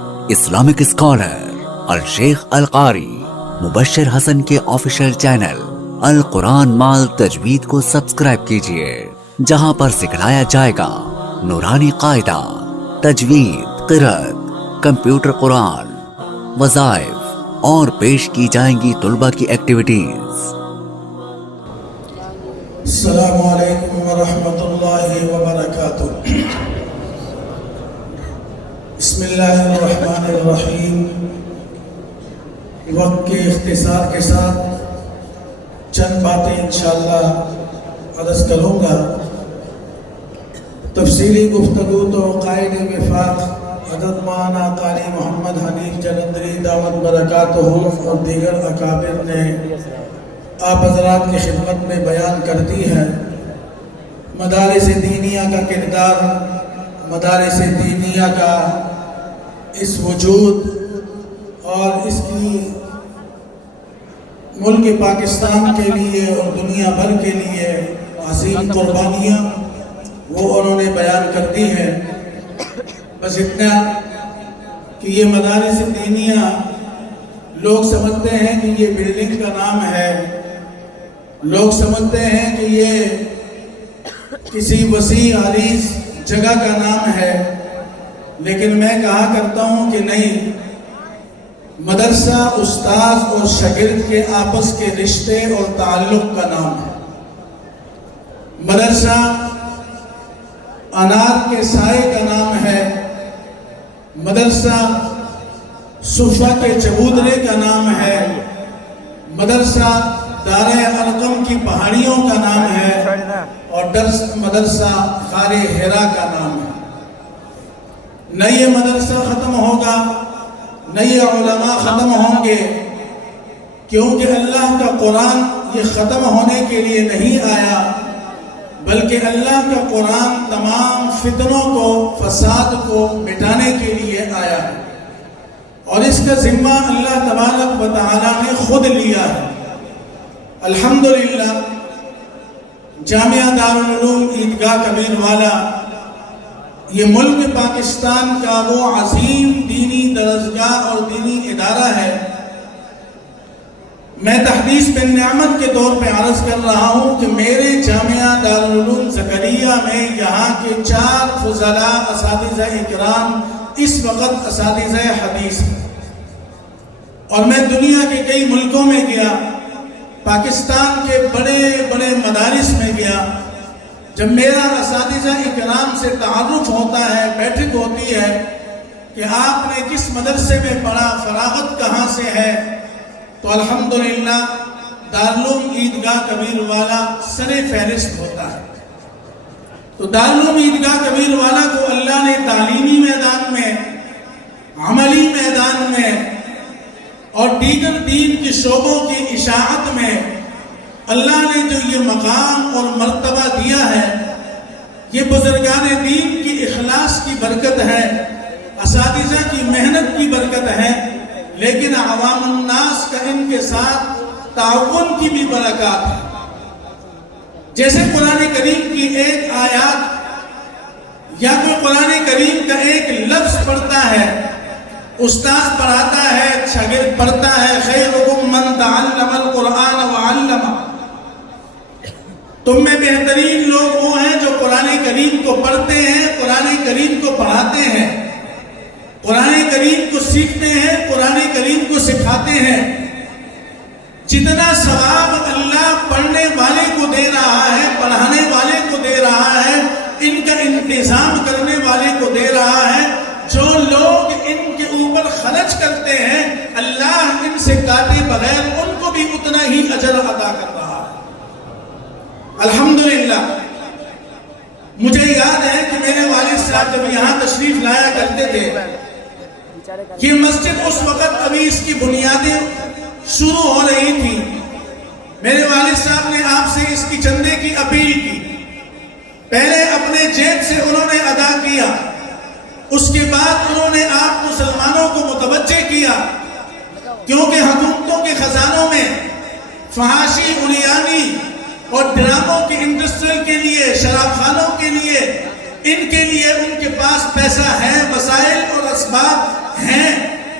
Islamic scholar الشیخ القاری مبشر حسن کے official channel القرآن مال تجوید کو سبسکرائب کیجئے، جہاں پر سکھلایا جائے گا نورانی قاعدہ، تجوید، قرأت، کمپیوٹر قرآن، وظائف اور پیش کی جائیں گی طلبہ کی ایکٹیویٹیز۔ السلام علیکم ورحمۃ اللہ وبرکاتہ۔ بسم اللہ الرحمن الرحیم۔ وقت کے اختصار کے ساتھ چند باتیں انشاءاللہ عرض کروں گا۔ تفصیلی گفتگو تو قائد وفاق حضرت مولانا قاری محمد حنیف جلندری دامت برکاتہ اور دیگر اکابر نے آپ حضرات کی خدمت میں بیان کرتی ہے۔ مدارس دینیہ کا کردار، مدارس دینیہ کا اس وجود اور اس کی ملک پاکستان کے لیے اور دنیا بھر کے لیے عظیم قربانیاں وہ انہوں نے بیان کر دی ہے۔ بس اتنا کہ یہ مدارس دینیہ لوگ سمجھتے ہیں کہ یہ بلڈنگ کا نام ہے، لوگ سمجھتے ہیں کہ یہ کسی وسیع عریض جگہ کا نام ہے، لیکن میں کہا کرتا ہوں کہ نہیں، مدرسہ استاذ اور شاگرد کے آپس کے رشتے اور تعلق کا نام ہے۔ مدرسہ انار کے سائے کا نام ہے، مدرسہ صفہ کے چبودرے کا نام ہے، مدرسہ دار ارقم کی پہاڑیوں کا نام ہے، اور مدرسہ غار حرا کا نام ہے۔ نہ یہ مدرسہ ختم ہوگا، نہ یہ علماء ختم ہوں گے، کیونکہ اللہ کا قرآن یہ ختم ہونے کے لیے نہیں آیا، بلکہ اللہ کا قرآن تمام فتنوں کو، فساد کو مٹانے کے لیے آیا ہے، اور اس کا ذمہ اللہ تبارک و تعالی نے خود لیا ہے۔ الحمدللہ جامعہ دارالعلوم عیدگاہ کبیر والا یہ ملک پاکستان کا وہ عظیم دینی درسگاہ اور دینی ادارہ ہے۔ میں تحدیث بن نعمت کے طور پہ عرض کر رہا ہوں کہ میرے جامعہ دارالعلوم زکریا میں یہاں کے 4 فضلاء اساتذہ اکرام اس وقت اساتذہ حدیث ہیں، اور میں دنیا کے کئی ملکوں میں گیا، پاکستان کے بڑے بڑے مدارس میں گیا۔ جب میرا اساتذہ اکرام سے تعارف ہوتا ہے، بیٹھک ہوتی ہے کہ آپ نے کس مدرسے میں پڑھا، فراغت کہاں سے ہے، تو الحمدللہ دارالعلوم عیدگاہ کبیر والا سر فہرست ہوتا ہے۔ تو دارالعلوم عیدگاہ کبیر والا کو اللہ نے تعلیمی میدان میں، عملی میدان میں اور دیگر دین کی شعبوں کی اشاعت میں اللہ نے جو یہ مقام اور مرتبہ دیا ہے، یہ بزرگان دین کی اخلاص کی برکت ہے، اساتذہ کی محنت کی برکت ہے، لیکن عوام الناس کا ان کے ساتھ تعاون کی بھی برکات ہے۔ جیسے قرآن کریم کی ایک آیات یا کوئی قرآن کریم کا ایک لفظ پڑھتا ہے، استاد پڑھاتا ہے، شاگرد پڑھتا ہے، خیرکم من تعلم القرآن وعلمہ، تم میں بہترین لوگ وہ ہیں جو قرآن کریم کو پڑھتے ہیں، قرآن کریم کو پڑھاتے ہیں، قرآن کریم کو سیکھتے ہیں، قرآن کریم کو سکھاتے ہیں۔ جتنا ثواب اللہ پڑھنے والے کو دے رہا ہے، پڑھانے والے کو دے رہا ہے، ان کا انتظام کرنے والے کو دے رہا ہے، جو لوگ ان کے اوپر خرچ کرتے ہیں، اللہ ان سے کاٹے بغیر ان کو بھی اتنا ہی اجر عطا کر رہا ہے۔ الحمدللہ مجھے یاد ہے کہ میرے والد صاحب جب یہاں تشریف لایا کرتے تھے، یہ مسجد اس وقت ابھی اس کی بنیادیں شروع ہو رہی تھی، میرے والد صاحب نے آپ سے اس کی چندے کی اپیل کی، پہلے اپنے جیب سے انہوں نے ادا کیا، اس کے بعد انہوں نے آپ مسلمانوں کو متوجہ کیا، کیونکہ حکومتوں کے خزانوں میں فحاشی، عریانی اور ڈراموں کی انڈسٹریل کے لیے، شراب خانوں کے لیے، ان کے لیے ان کے پاس پیسہ ہے، وسائل اور اسباب ہیں،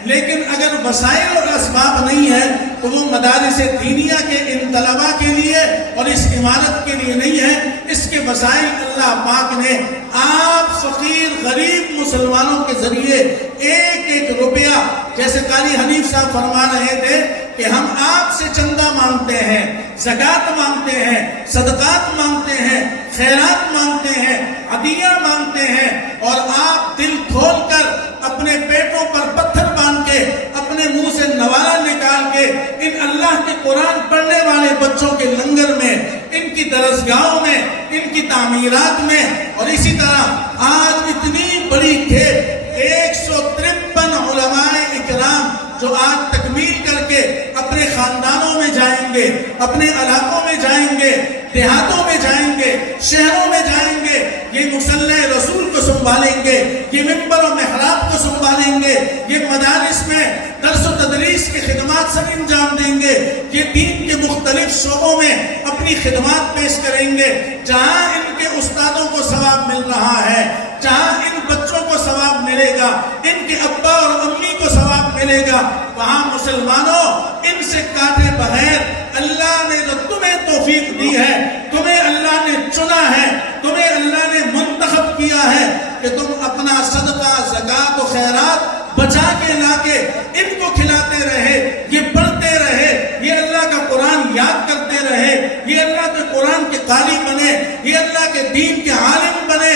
لیکن اگر وسائل اور اسباب نہیں ہے تو وہ مدارس دینیہ کے ان طلباء کے لیے اور اس عمارت کے لیے نہیں ہے۔ اس کے وسائل اللہ پاک نے آپ فقیر غریب مسلمانوں کے ذریعے ایک ایک روپیہ، جیسے قاری حنیف صاحب فرما رہے تھے کہ ہم آپ سے چندہ مانگتے ہیں، زکوٰۃ مانگتے ہیں، صدقات مانگتے ہیں، خیرات مانگتے ہیں، عطیہ مانگتے ہیں، اور آپ دل کھول کر اپنے پیٹوں پر پتھر باندھ کے اپنے منہ سے نوالہ نکال کے ان اللہ کے قرآن پڑھنے والے بچوں کے لنگر میں، ان کی درسگاہوں میں، ان کی تعمیرات میں، اور اسی طرح آج اتنی بڑی کھیپ 153 علماء اکرام جو آج تکمیل کر کے اپنے خاندانوں میں جائیں گے، اپنے علاقوں میں جائیں گے، دیہاتوں میں جائیں گے، شہروں میں جائیں گے، یہ مصلی رسول کو سنبھالیں گے، یہ منبر و محراب کو سنبھالیں گے، یہ مدارس میں درس و تدریس کی خدمات سب انجام دیں گے، یہ دین کے مختلف شعبوں میں اپنی خدمات پیش کریں گے۔ جہاں ان کے استادوں کو ثواب مل رہا ہے، جہاں ان بچوں کو ثواب ملے گا، ان کے ابا اور امی کو ثواب ملے گا، وہاں مسلمانوں ان سے کاٹے بغیر اللہ نے جو تمہیں توفیق دی ہے، تمہیں اللہ نے چنا ہے، تمہیں اللہ نے منتخب کیا ہے کہ تم اپنا صدقہ، زکوٰۃ و خیرات بچا کے لا کے ان کو کھلاتے رہے، یہ پڑھتے رہے، یہ اللہ کا قرآن یاد کرتے رہے، یہ اللہ کے قرآن کے قاری بنے، یہ اللہ کے دین کے عالم بنے۔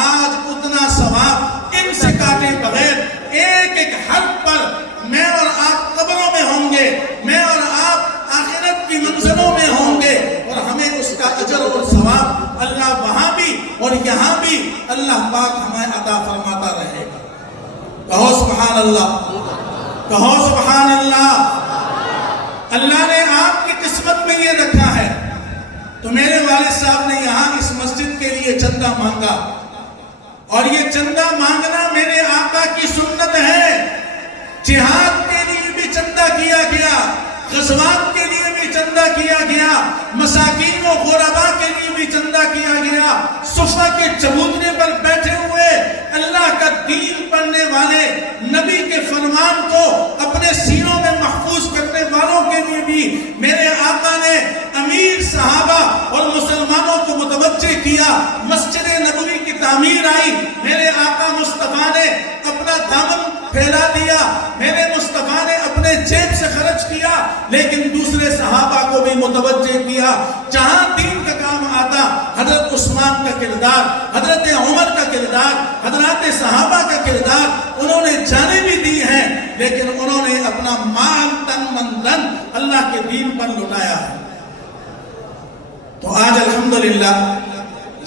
آج اتنا ثواب ان سے کاٹے بغیر ایک ایک حرف پر میں اور آپ قبروں میں ہوں گے، میں اور آپ آخرت کی منزلوں میں ہوں گے، اور ہمیں اس کا اجر اور ثواب اللہ وہاں بھی اور یہاں بھی اللہ پاک ہمیں عطا فرماتا رہے گا۔ کہو سبحان اللہ، کہو سبحان اللہ۔ اللہ نے آپ کی قسمت میں یہ رکھا ہے۔ تو میرے والد صاحب نے یہاں اس مسجد کے لیے چندہ مانگا، اور یہ چندہ مانگنا میرے آقا کی سنت ہے۔ جہاد کے لیے بھی چندہ کیا گیا، غزوات کے لیے بھی چندہ کیا گیا، مساکین و غرباء کے لیے بھی چندہ کیا گیا، صفہ کے چبوترے پر بیٹھے ہوئے اللہ کا دین پڑھنے والے، نبی کے فرمان کو اپنے سینوں میں محفوظ کرنے والوں کے لیے بھی میرے آقا نے امیر صحابہ اور مسلمانوں کو متوجہ کیا۔ مسجد نبوی کی تعمیر آئی، میرے آقا مصطفیٰ نے اپنا دامن پھیلا دیا، میرے مصطفیٰ نے اپنے جیب سے خرچ کیا، لیکن دوسرے صحابہ کو بھی متوجہ کیا۔ جہاں دین کا کام آتا، حضرت عثمان کا کردار، حضرت عمر کا کردار، حضرات صحابہ کا کردار، انہوں نے جانیں بھی دی ہیں، لیکن انہوں نے اپنا مال تن من دن اللہ کے دین پر لٹایا ہے۔ تو آج الحمدللہ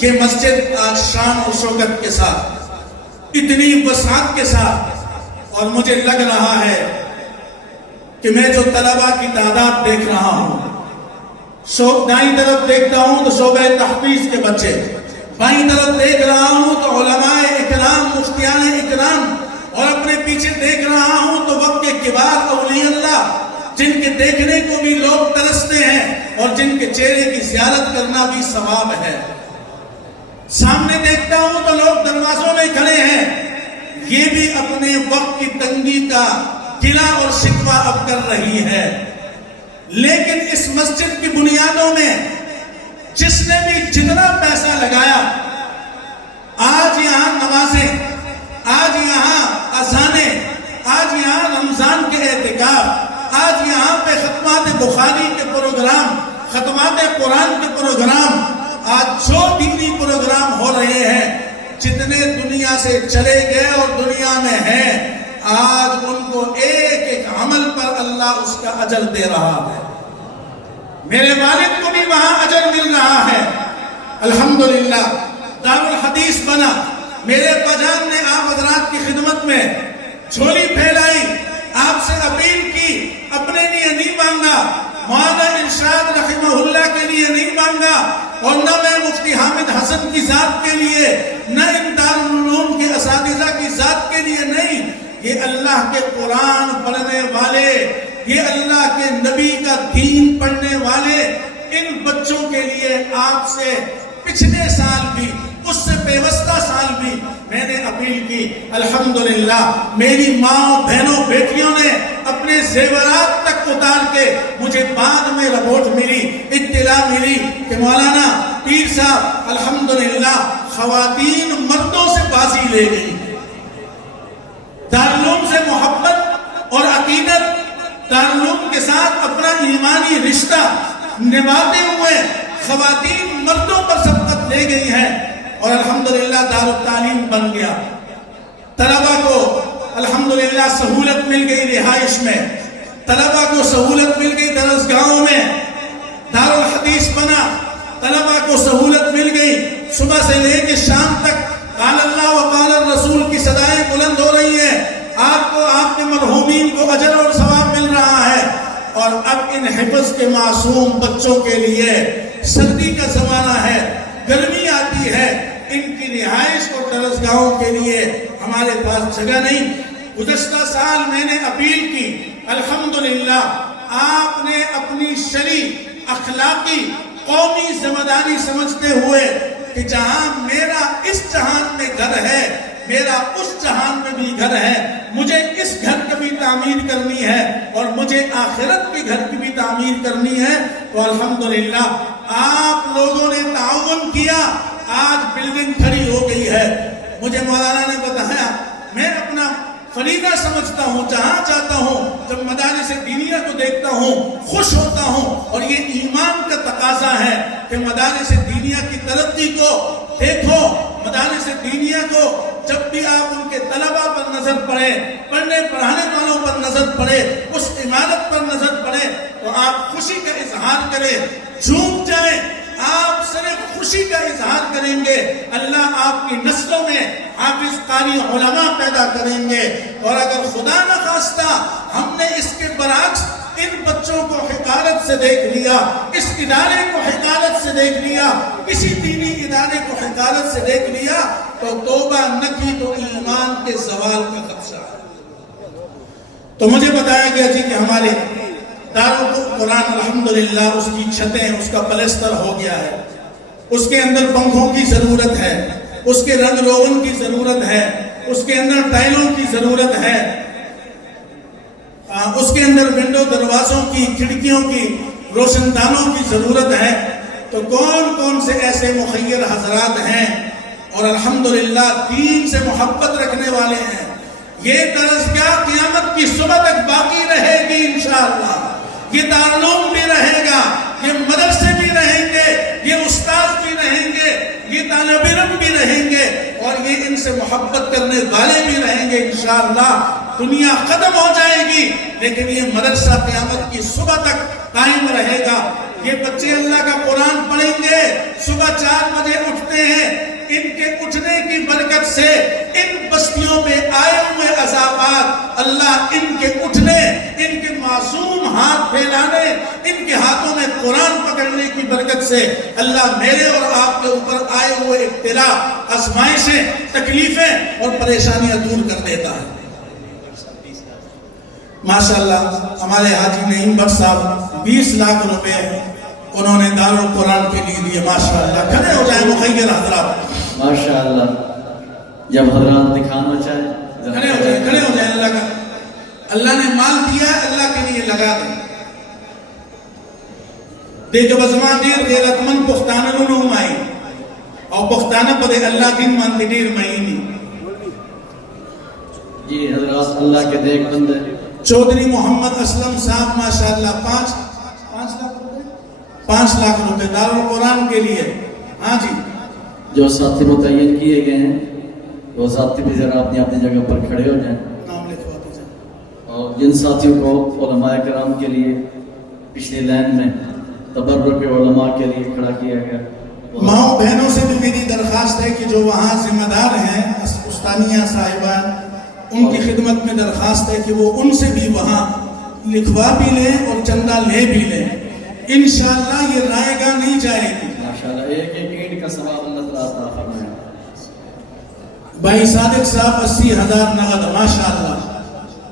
یہ مسجد آج شان اور شوکت کے ساتھ، اتنی وسعت کے ساتھ، اور مجھے لگ رہا ہے کہ میں جو طلباء کی تعداد دیکھ رہا ہوں، دائیں طرف دیکھتا ہوں تو شعبہ تحفیظ کے بچے، بائیں طرف دیکھ رہا ہوں تو علماء اکرام، مفتیان اکرام، اور اپنے پیچھے دیکھ رہا ہوں تو وقت کے کبار اولیاء اللہ، جن کے دیکھنے کو بھی لوگ ترستے ہیں اور جن کے چہرے کی زیارت کرنا بھی ثواب ہے۔ سامنے دیکھتا ہوں تو لوگ دروازوں میں کھڑے ہیں، یہ بھی اپنے وقت کی تنگی کا گلہ اور شکوہ اب کر رہی ہے، لیکن اس مسجد کی بنیادوں میں جس نے بھی جتنا پیسہ لگایا، آج یہاں نمازیں، آج یہاں اذانیں، آج یہاں رمضان کے اعتکاف، آج یہاں پہ ختمات بخاری کے پروگرام، ختمات قرآن کے پروگرام، آج جو دینی پروگرام ہو رہے ہیں، جتنے دنیا سے چلے گئے اور دنیا میں ہیں، آج ان کو ایک ایک عمل پر اللہ اس کا اجر دے رہا ہے۔ میرے والد کو بھی وہاں اجر مل رہا ہے۔ الحمدللہ دارالحدیث بنا، میرے پجان نے آپ حضرات کی خدمت میں جھولی پھیلائی، آپ سے اپیل کی، اپنے لیے نہیں مانگا، مولانا ارشاد رحمہ اللہ کے لیے نہیں مانگا، اور نہ میں مفتی حامد حسن کی ذات کے لیے، نہ ان دارالعلوم کے اساتذہ کی ذات کے لیے نہیں، یہ اللہ کے قرآن پڑھنے والے، یہ اللہ کے نبی کا دین پڑھنے والے ان بچوں کے لیے آپ سے پچھلے سال بھی اس سے پیوستہ سال بھی میں نے اپیل کی. الحمدللہ میری ماں بہنوں بیٹیوں نے اپنے زیورات تک اتار کے مجھے بعد میں رپورٹ ملی, اطلاع ملی کہ مولانا پیر صاحب الحمدللہ خواتین مردوں سے بازی لے گئی. دارالعلوم سے محبت اور عقیدت, دارالعلوم کے ساتھ اپنا ایمانی رشتہ نبھاتے ہوئے خواتین مردوں پر سبقت لے گئی ہیں اور الحمدللہ دارالتعلیم بن گیا. طلبہ کو الحمدللہ سہولت مل گئی رہائش میں, طلبہ کو سہولت مل گئی درسگاہوں میں, دارالحدیث بنا, طلبہ کو سہولت مل گئی. صبح سے لے کے شام تک قال اللہ و قال الرسول کی صدائیں بلند ہو رہی ہیں. آپ کو آپ کے مرحومین کو اجر اور ثواب مل رہا ہے. اور اب ان حفظ کے معصوم بچوں کے لیے سردی کا زمانہ ہے, گرمی آتی ہے, ان کی رہائش اور درسگاہوں کے لیے ہمارے پاس جگہ نہیں. گزشتہ سال میں نے اپیل کی, الحمدللہ آپ نے اپنی شرعی اخلاقی قومی ذمہ داری سمجھتے ہوئے کہ جہاں میرا اس جہان میں گھر ہے میرا اس جہان میں بھی گھر ہے, مجھے اس گھر کی بھی تعمیر کرنی ہے اور مجھے آخرت کے گھر کی بھی تعمیر کرنی ہے. تو الحمدللہ آپ لوگوں نے تعاون کیا, آج بلڈنگ کھڑی ہو گئی ہے. مجھے مولانا نے بتایا, میں اپنا فریضہ سمجھتا ہوں, جہاں جاتا ہوں جب مدارس دینیہ کو دیکھتا ہوں خوش ہوتا ہوں, اور یہ ایمان کا تقاضا ہے کہ مدارس دینیہ کی ترقی کو دیکھو. مدارس دینیہ کو جب بھی آپ ان کے طلبہ پر نظر پڑے, پڑھنے پڑھانے والوں پر نظر پڑے, اس عمارت پر نظر پڑے تو آپ خوشی کا اظہار کریں, جھوم جائیں, آپ صرف خوشی کا اظہار کریں گے. اللہ آپ کی نسلوں میں حافظ قاری علماء پیدا کریں گے. اور اگر خدا نخواستہ ہم نے اس کے برعکس ان بچوں کو حقارت سے دیکھ لیا, اس ادارے کو حقارت سے دیکھ لیا, کسی دینی ادارے کو حقارت سے دیکھ لیا, تو توبہ نہ کی تو ایمان کے زوال کا خدشہ ہے. تو مجھے بتایا گیا جی کہ ہمارے دارالقرآن الحمدللہ اس کی چھتیں, اس کا پلستر ہو گیا ہے, اس کے اندر پنکھوں کی ضرورت ہے, اس کے رنگ روغن کی ضرورت ہے, اس کے اندر ٹائلوں کی ضرورت ہے, اس کے اندر ونڈو دروازوں کی, کھڑکیوں کی, روشن دانوں کی ضرورت ہے. تو کون کون سے ایسے مخیر حضرات ہیں اور الحمدللہ دین سے محبت رکھنے والے ہیں؟ یہ درسگاہ قیامت کی صبح تک باقی رہے گی انشاءاللہ. یہ دارالعلوم بھی رہے گا, یہ مدرسے بھی رہیں گے, یہ استاد بھی رہیں گے, یہ طالب علم بھی رہیں گے, اور یہ ان سے محبت کرنے والے بھی رہیں گے انشاءاللہ. دنیا ختم ہو جائے گی لیکن یہ مدرسہ قیامت کی صبح تک قائم رہے گا. یہ بچے اللہ کا قرآن پڑھیں گے, صبح 4 بجے اٹھتے ہیں, ان کے اٹھنے کی برکت سے ان بستیوں میں آئے ہوئے عذابات اللہ ان کے اٹھنے, ان کے معصوم ہاتھ پھیلانے, ان کے ہاتھوں میں قرآن پکڑنے کی برکت سے اللہ میرے اور آپ کے اوپر آئے ہوئے ابتلا, آزمائشیں, تکلیفیں اور پریشانیاں دور کر دیتا ہے. ماشاءاللہ ہمارے حاجی نعیم بٹ صاحب 20 لاکھ روپے انہوں نے دارالقرآن کے لیے دیے. ماشاءاللہ کھڑے ہو جائیں مخیر حضرات. ماشاءاللہ جب حضرات دکھانا چاہیں کھڑے ہو جائیں, کھڑے ہو جائیں. اللہ کا, اللہ نے مال دیا ہے, اللہ کے لیے لگا دیں. دیکھ بزمان دیر غیرت مند پختانہ نونو مائی اور پختانہ پدے اللہ دن مند دیر مہینی. جی حضرات اللہ کے دیکھ بندے چودھری محمد اسلم صاحب ماشاءاللہ 5 لاکھ روپے دارالقرآن کے لیے. ہاں جی, جو ساتھی متعین کیے گئے ہیں وہ ساتھی بھی ذرا اپنی اپنی جگہ پر کھڑے ہو جائیں. نام لکھوا دیجیے. اور جن ساتھیوں کو علماء کرام کے لیے پچھلی لائن میں تبرک علماء کے لیے کھڑا کیا گیا, ماؤں بہنوں سے بھی میری درخواست ہے کہ جو وہاں ذمہ دار ہیں استانیہ صاحبان, ان کی خدمت میں درخواست ہے کہ وہ ان سے بھی وہاں لکھوا بھی لیں اور چندہ لے بھی لیں. انشاءاللہ یہ رائے گاہ نہیں جائے گی. ماشاءاللہ ایک ایک اینٹ کا ثواب اللہ تعالیٰ عطا فرمائے. بھائی صادق صاحب 80,000 نقد. ماشاءاللہ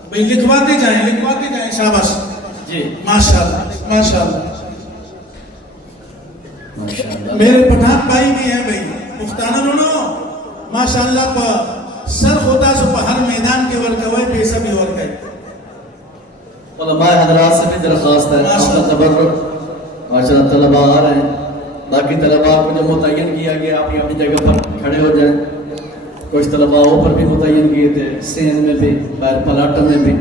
بھائی لکھواتے جائیں شاباش. جی ماشاءاللہ ماشاءاللہ. ماشاءاللہ. میرے پٹھان بھائی بھی ہیں بھائی, پختانہ رونو ماشاءاللہ پا سر خدا سو پا ہر میدان کے ورکوئے پیسہ بھی ورکوئے علماء حضرات سے بھی درخواست ہے آپ کا تبرک ماشاءاللہ طلباء آ رہے ہیں باقی طلباء کو جو متعین کیا گیا آپ اپنی جگہ پر کھڑے ہو جائیں کچھ طلباء اوپر بھی متعین کیے تھے سین میں بھی باہر پلاٹن میں بھی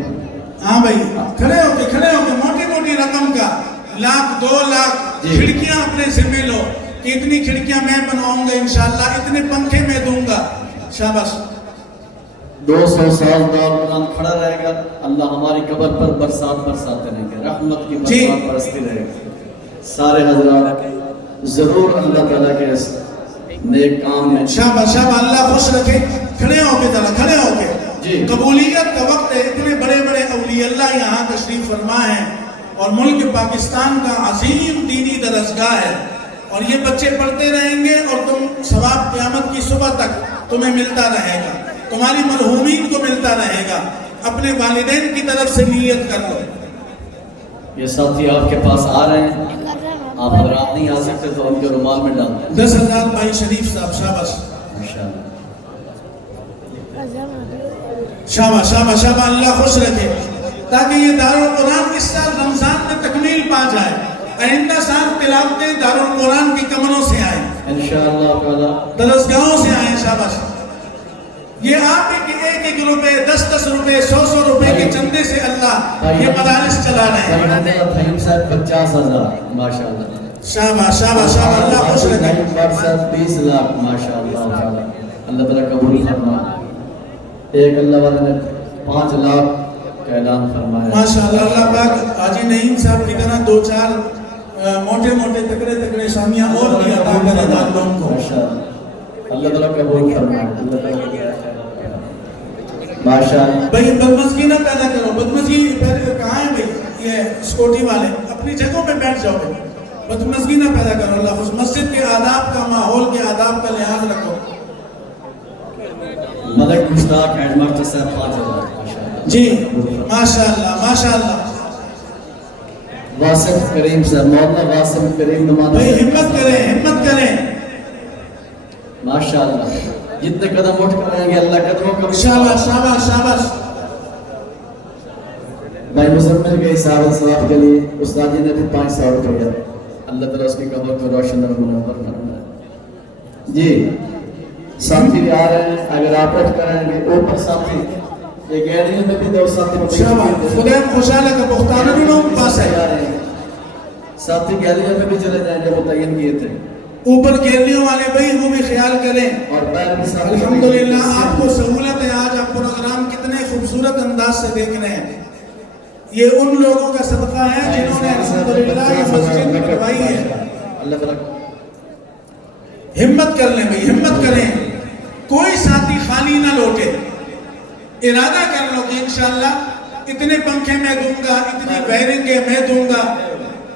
ہاں بھائی کھڑے ہو کے موٹی موٹی رقم کا 1 لاکھ 2 لاکھ کھڑکیاں اپنے ذمہ لو کہ اتنی کھڑکیاں میں بنواؤں گا انشاءاللہ اتنے پنکھے میں دوں گا شاباش 200 سال دارالقرآن کھڑا رہے گا اللہ ہماری قبر پر برسات برساتے رہیں گے رحمت کی برسات برستی رہے گی سارے حضرات ضرور اللہ تعالیٰ کے اس نیک کام میں شاباش اللہ خوش رکھے کھڑے ہو کے ذرا کھڑے ہو کے قبولیت کا وقت ہے اتنے بڑے بڑے اولیاء اللہ یہاں تشریف فرما ہے اور ملک پاکستان کا عظیم دینی درسگاہ ہے اور یہ بچے پڑھتے رہیں گے اور تم ثواب قیامت کی صبح تک تمہیں ملتا رہے گا تمہاری مرحومین کو ملتا رہے گا اپنے والدین کی طرف سے نیت کر لو یہ ساتھی آپ کے پاس آ رہے ہیں آپ حضرات نہیں آ سکتے تو ان کے رومال میں ڈال دیں 10,000 بھائی شریف صاحب شاباش شاباش شاباش شاباش اللہ خوش رکھے تاکہ یہ دارالقرآن اس سال رمضان میں تکمیل پا جائے آئندہ سال تلاوتیں دارالقرآن کی کمروں سے آئیں انشاءاللہ درسگاہوں سے آئیں شاباش یہ آپ ایک روپے 10 روپے 100 روپے کے چندے سے اللہ یہ مدارس چلا رہے ہیں فہیم صاحب 50,000 ماشاءاللہ شاباش شاباش شاباش اللہ خوش رکھے 20 لاکھ ماشاءاللہ اللہ تعالیٰ قبول فرمائے ایک اللہ والے نے 5 لاکھ کا اعلان فرمایا ماشاءاللہ اللہ پاک حاجی نعیم صاحب کی طرح 2-4 موٹے موٹے تکڑے سامیاں اور بھی عطا کرے دارالوں کو اللہ تعالیٰ قبول فرمائے ماشاءاللہ بھئی بدمزگی نہ پیدا کرو بدمزگی کہاں ہے بھئی یہ سکوٹی والے اپنی جگہوں پہ بیٹھ جاؤ بدمزگی نہ پیدا کرو اللہ خوش مسجد کے آداب کا ماحول کے آداب کا لحاظ رکھو ملک مشتاق ہیڈ ماسٹر صاحب 5,000 جی ماشاءاللہ ماشاءاللہ واسف کریم صاحب مولانا واسف کریم نماز بھئی ہمت کریں ماشاءاللہ جتنے قدم اٹھ کر رہیں گے اللہ قدموں کا شاباش شاباش شاباش بھائی مزمل کے حساب صاحب کے لیے استاد جی نے بھی 500 روپیہ اللہ تعالیٰ اس کی قبر کو روشن اور منور فرمائے جی ساتھی بھی آ رہے ہیں اگر آپ اٹھ کر رہیں گے اوپر ساتھی یہ گیڑیوں میں بھی 2 ساتھی شاباش خدا خوشحالہ کا بختانہ بھی لوگ پاس ہے ساتھی گیڑیوں میں بھی چلے جائیں جو متعین کیے تھے اوپر گیلریوں والے بھائی وہ بھی خیال کریں الحمدللہ آپ کو سہولت ہے آج آپ پروگرام کتنے خوبصورت انداز سے دیکھ رہے ہیں یہ ان لوگوں کا صدقہ ہے جنہوں نے الحمدللہ یہ مسجد میں کروائی ہے ہمت کر لیں بھائی ہمت کریں کوئی ساتھی خالی نہ لوٹے ارادہ کر لو کہ انشاءاللہ اتنے پنکھے میں دوں گا اتنی وائرنگیں میں دوں گا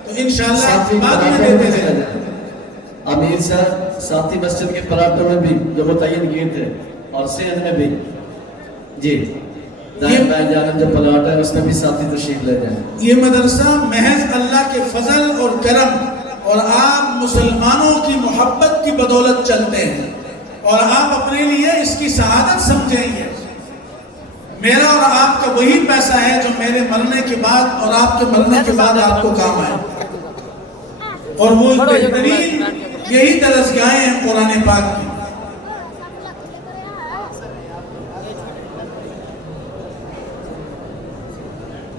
تو انشاءاللہ بعد میں دیتے جائیں امیر صاحب ساتھی مسجد کے پلاٹوں میں بھی جو متعین کیے تھے اور سین میں بھی جی دائیں بائیں جانب جو پلاٹ ہے اس میں بھی ساتھی تشریف لے جائیں یہ مدرسہ محض اللہ کے فضل اور کرم اور آپ مسلمانوں کی محبت کی بدولت چلتے ہیں اور آپ اپنے لیے اس کی سعادت سمجھیں گے میرا اور آپ کا وہی پیسہ ہے جو میرے مرنے کے بعد اور آپ کے مرنے کے بعد آپ کو کام آئے اور وہ بہترین یہی درسگاہیں ہیں قرآن پاک کی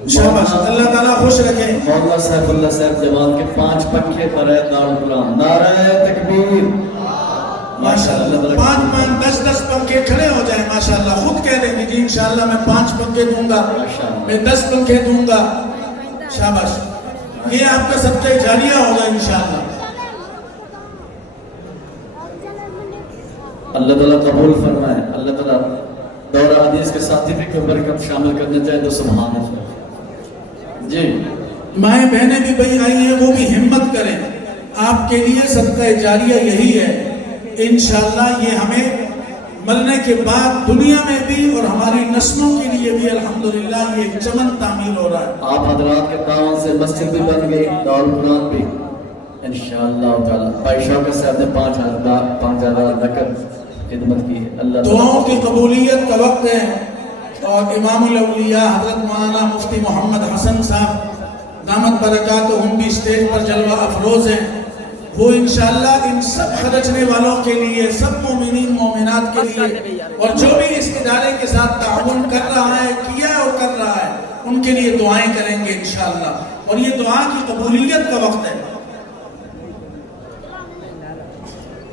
شاباش اللہ تعالیٰ خوش رکھے مولانا صاحب اللہ صاحب جوان کے 5 پنکھے پر ہے دارالقرآن نعرہ تکبیر ماشاءاللہ 5 10 پنکھے کھڑے ہو جائیں ماشاءاللہ خود کہہ دیں گے جی انشاءاللہ میں 5 پنکھے دوں گا میں 10 پنکھے دوں گا شاباش یہ آپ کا صدقہ جاریہ ہوگا انشاءاللہ اللہ تعالیٰ قبول فرمائے اللہ تعالیٰ دورہ حدیث کے ساتھی بھی کوئی برکت شامل کرنا چاہے تو سبحان اللہ جی مائیں بہنیں بھی بھائی آئی ہیں وہ بھی ہمت کریں آپ کے لیے صدقہ جاریہ یہی ہے انشاءاللہ یہ ہمیں مرنے کے بعد دنیا میں بھی اور ہماری نسلوں کے لیے بھی الحمدللہ یہ چمن تعمیر ہو رہا ہے آپ حضرات کے تعاون سے مسجد بھی بن گئی دارالقرآن بھی انشاءاللہ تعالی بھائی شوکت صاحب نے 5,000 نقد خدمت کی ہے. اللہ دعاؤں کی قبولیت کا وقت ہے اور امام الاولیاء حضرت مولانا مفتی محمد حسن صاحب دامت برکاتہم بھی اسٹیج پر جلوہ افروز ہیں. وہ انشاءاللہ ان سب خرچنے والوں کے لیے, سب مومنین مومنات کے لیے, اور جو بھی اس ادارے کے ساتھ تعاون کر رہا ہے, کیا اور کر رہا ہے, ان کے لیے دعائیں کریں گے انشاءاللہ. اور یہ دعا کی قبولیت کا وقت ہے.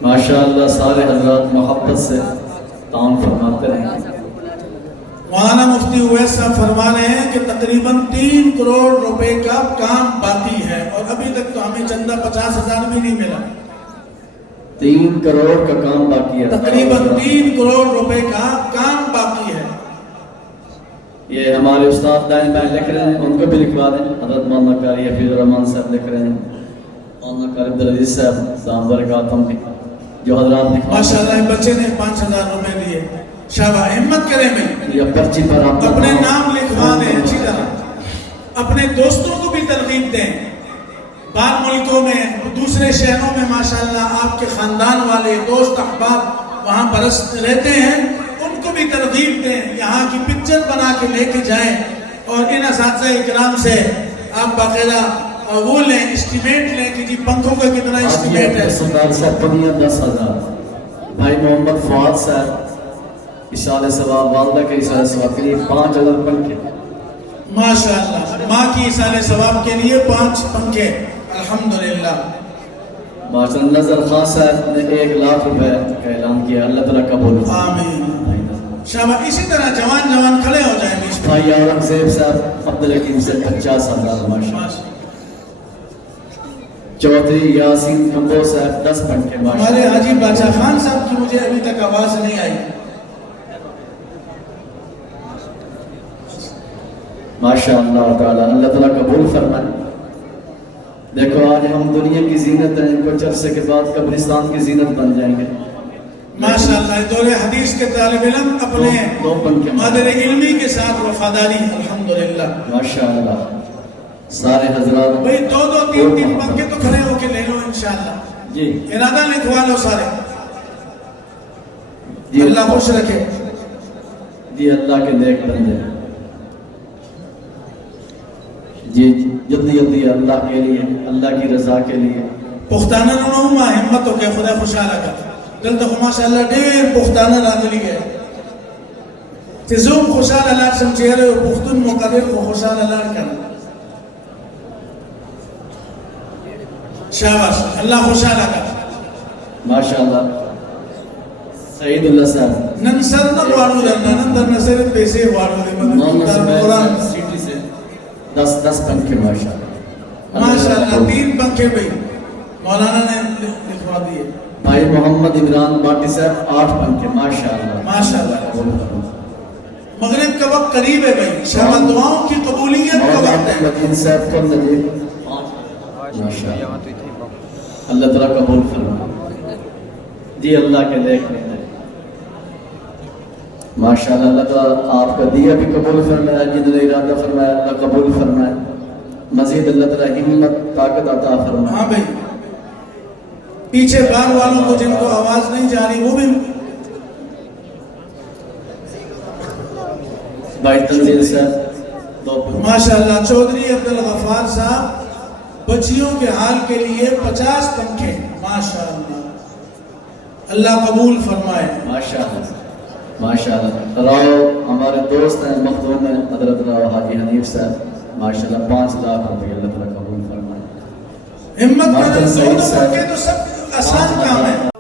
ماشاءاللہ سارے حضرات محبت سے تعاون فرماتے رہیں. مولانا مفتی اویس صاحب فرما رہے ہیں کہ تقریباً 3 کروڑ روپے کا کام باقی ہے اور ابھی تک تو ہمیں چندہ 50,000 بھی نہیں ملا. 3 کروڑ کا کام باقی ہے. تقریباً 3 کروڑ روپے کا کام باقی ہے. یہ ہمارے استاد دائیں بائیں لکھ رہے ہیں, ان کو بھی لکھوا دیں. حضرت مولانا قاری حفیظ الرحمان صاحب لکھ رہے ہیں, مولانا قاری عبدالعزیز صاحب دام برکاتہم بھی, جو حضرات لکھوا. ماشاءاللہ بچے نے 5,000 روپے دیے. شاباش, ہمت کریں بھائی, یا پرچی پر آپ اپنے نام لکھوا دیں اچھی طرح. اپنے دوستوں کو بھی ترغیب دیں. بعض ملکوں میں, دوسرے شہروں میں ماشاءاللہ آپ کے خاندان والے دوست احباب وہاں برس رہتے ہیں, ان کو بھی ترغیب دیں. یہاں کی پکچر بنا کے لے کے جائیں اور ان اساتذہ اکرام سے آپ باقاعدہ وہ لیں, اسٹیمیٹ لیں کہ جی پنکھوں کا کتنا اسٹیمیٹ ہے. سردار صاحب پنیا 10,000. بھائی محمد فواد صاحب اشارے ثواب, والدہ کے اشارے ثواب کے لیے 5,000 پنکھے. ماشاءاللہ, ماں کی اشارے ثواب کے لیے 5 پنکھے. الحمدللہ. ماشاءاللہ نظر خان صاحب نے 1,00,000 روپے کا اعلان کیا. اللہ تعالیٰ قبول. آمین. شاباش, اسی طرح جوان کھڑے ہو جائیں گے. بھائی اورنگزیب صاحب عبدالحکیم سے 50,000. ماشاءاللہ. چودھری یاسین کمبو صاحب 10 پنکھے. ہمارے حاجی بادشاہ خان صاحب کی مجھے ابھی تک آواز نہیں آئی. ماشاءاللہ تعالیٰ اللہ تعالیٰ قبول فرمائے. دیکھو آج ہم دنیا کی زینت ہیں, کچھ عرصے کے بعد قبرستان کی زینت بن جائیں گے. ماشاءاللہ دور حدیث کے طالب علم اپنے مادر علمی کے ساتھ وفاداری. الحمدللہ. ماشاءاللہ سارے حضرات بھئی 2 3 پنکھے تو کھڑے ہو کے لے لو انشاءاللہ. جی ارادہ لکھوا لو سارے. جی اللہ خوش رکھے. جی اللہ کے نیک بندے. جی جلدی اللہ کے لیے, اللہ کی رضا کے لیے. پختانہ نونہما ہمت ہو کے خدا خوشحالہ کا دلتا خو ماشاءاللہ دیر پختانہ راگلی گئے. تیزوم خوشحالہ لار سمچے رہے ہو, پختون مقرر کو خوشحالہ لار کرنا. شاباش, اللہ خوشحالہ کا. ماشاءاللہ سعید اللہ صاحب ننسر نہ وارو درنا, نندر نصر پیسے وارو دے مدد قرآن سٹی سے 10 پنکھے. ماشاءاللہ 3 پنکھے بھئی مولانا نے لکھوا دیے. بھائی محمد عمران باٹی صاحب 8 پنکھے. ماشاءاللہ. مغرب کا وقت قریب ہے بھئی, شامہ دعاؤں کی قبولیت کا وقت ہے. مدین صاحب کو نجیب. ماشاءاللہ اللہ تعالیٰ قبول فرمائے. جی اللہ کے نیک بندے. ماشاءاللہ اللہ تعالیٰ آپ کا دیا بھی قبول فرمائے, جن نے ارادہ فرمایا اللہ قبول فرمائے. مزید اللہ تعالیٰ ہمت طاقت عطا فرمائے. ہاں بھئی, پیچھے بار والوں کو جن کو آواز نہیں جا رہی وہ بھی. بھائی تنزیل صاحب 2 پنکھے. ماشاءاللہ چودھری عبدالغفار صاحب بچیوں کے حال کے لیے 50 پنکھے. ماشاءاللہ اللہ قبول فرمائے. ماشاءاللہ راؤ ہمارے دوست ہیں, مخدوم ہیں, حضرت راؤ حاجی حنیف صاحب. ماشاءاللہ 5,00,000 روپے اللہ تعالیٰ قبول فرمائے. ہمت کریں, 2 پنکھے تو سب آسان کام ہے.